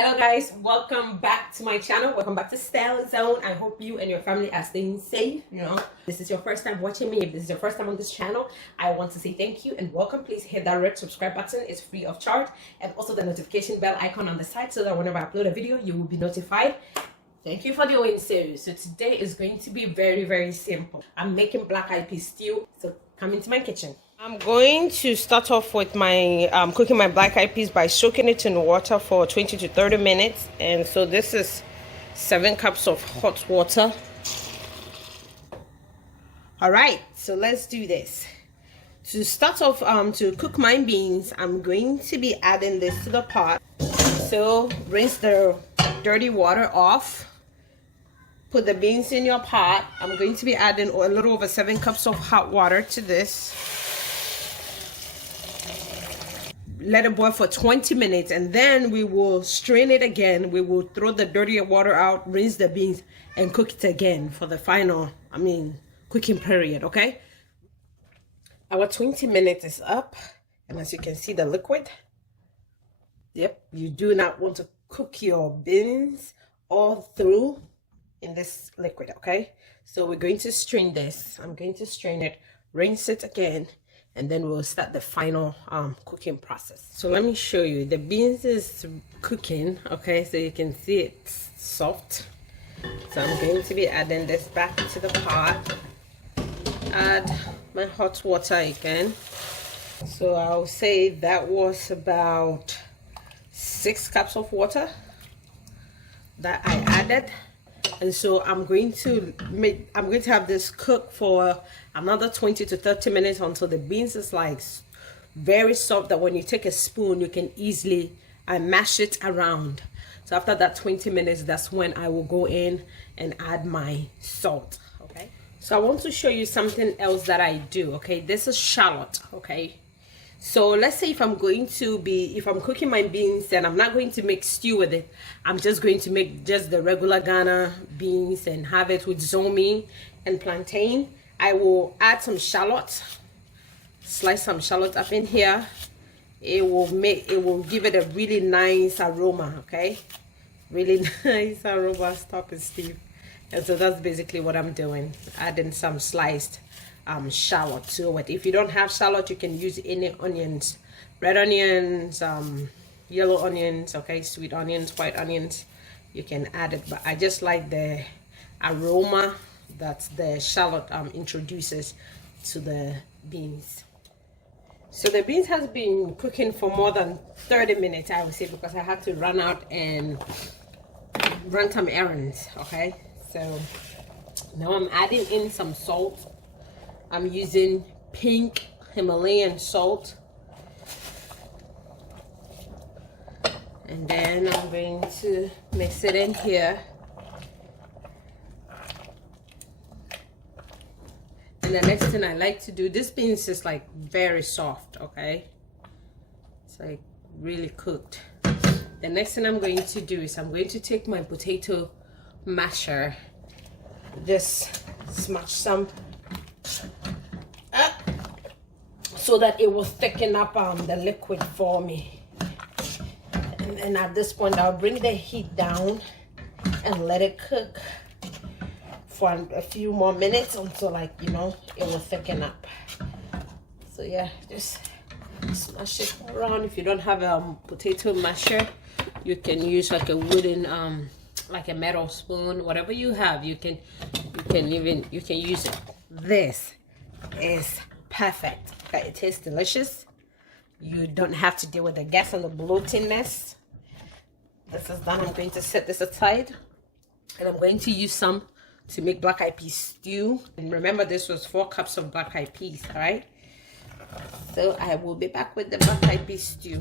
Hello guys, welcome back to my channel. Welcome back to StellaZone. I hope you and your family are staying safe. This is your first time watching me. If this is your first time on this channel, I want to say thank you and welcome. Please hit that red subscribe button. It's free of charge, and also the notification bell icon on the side so that whenever I upload a video you will be notified. Thank you for doing so. So today is going to be very simple. I'm making black eyed pea stew, so come into my kitchen. I'm going to start off with my cooking my black eyed peas by soaking it in water for 20 to 30 minutes. And so this is 7 cups of hot water. All right, so let's do this. To start off, to cook my beans, I'm going to be adding this to the pot. So rinse the dirty water off. Put the beans in your pot. I'm going to be adding a little over 7 cups of hot water to this. Let it boil for 20 minutes, and then we will strain it again. We will throw the dirty water out, rinse the beans, and cook it again for the final, cooking period, okay? Our 20 minutes is up, and as you can see, the liquid. Yep, you do not want to cook your beans all through in this liquid, okay? So we're going to strain this. I'm going to strain it, rinse it again, and then we'll start the final cooking process. So let me show you. The beans is cooking, okay? So you can see it's soft. So I'm going to be adding this back to the pot. Add my hot water again. So I'll say that was about 6 cups of water that I added. And so I'm going to have this cook for another 20 to 30 minutes until the beans is like very soft that when you take a spoon you can easily mash it around. So after that 20 minutes, that's when I will go in and add my salt. Okay, so I want to show you something else that I do. Okay, this is shallot. Okay, so let's say if I'm cooking my beans and I'm not going to make stew with it, I'm just going to make just the regular Ghana beans and have it with zomi and plantain. I will add some shallot, slice some shallot up in here. It will give it a really nice aroma, okay? Really nice aroma. Stop it, Steve. And so that's basically what I'm doing, adding some sliced shallot to it. If you don't have shallot, you can use any onions, red onions, yellow onions, okay, sweet onions, white onions. You can add it, but I just like the aroma that the shallot introduces to the beans. So the beans has been cooking for more than 30 minutes, I would say, because I had to run out and run some errands. Okay, so now I'm adding in some salt. I'm using pink Himalayan salt, and then I'm going to mix it in here. And the next thing I like to do, this beans is like very soft, okay? It's like really cooked. The next thing I'm going to do is I'm going to take my potato masher, just smash some up so that it will thicken up the liquid for me. And then at this point I'll bring the heat down and let it cook for a few more minutes until it will thicken up. So yeah, just smash it around. If you don't have a potato masher, you can use like a wooden like a metal spoon, whatever you have. You can use it. This is perfect. Okay, it tastes delicious. You don't have to deal with the gas and the bloatiness. This is done. I'm going to set this aside, and I'm going to use some to make black eyed pea stew. And remember, this was 4 cups of black eyed peas. All right, so I will be back with the black eyed pea stew.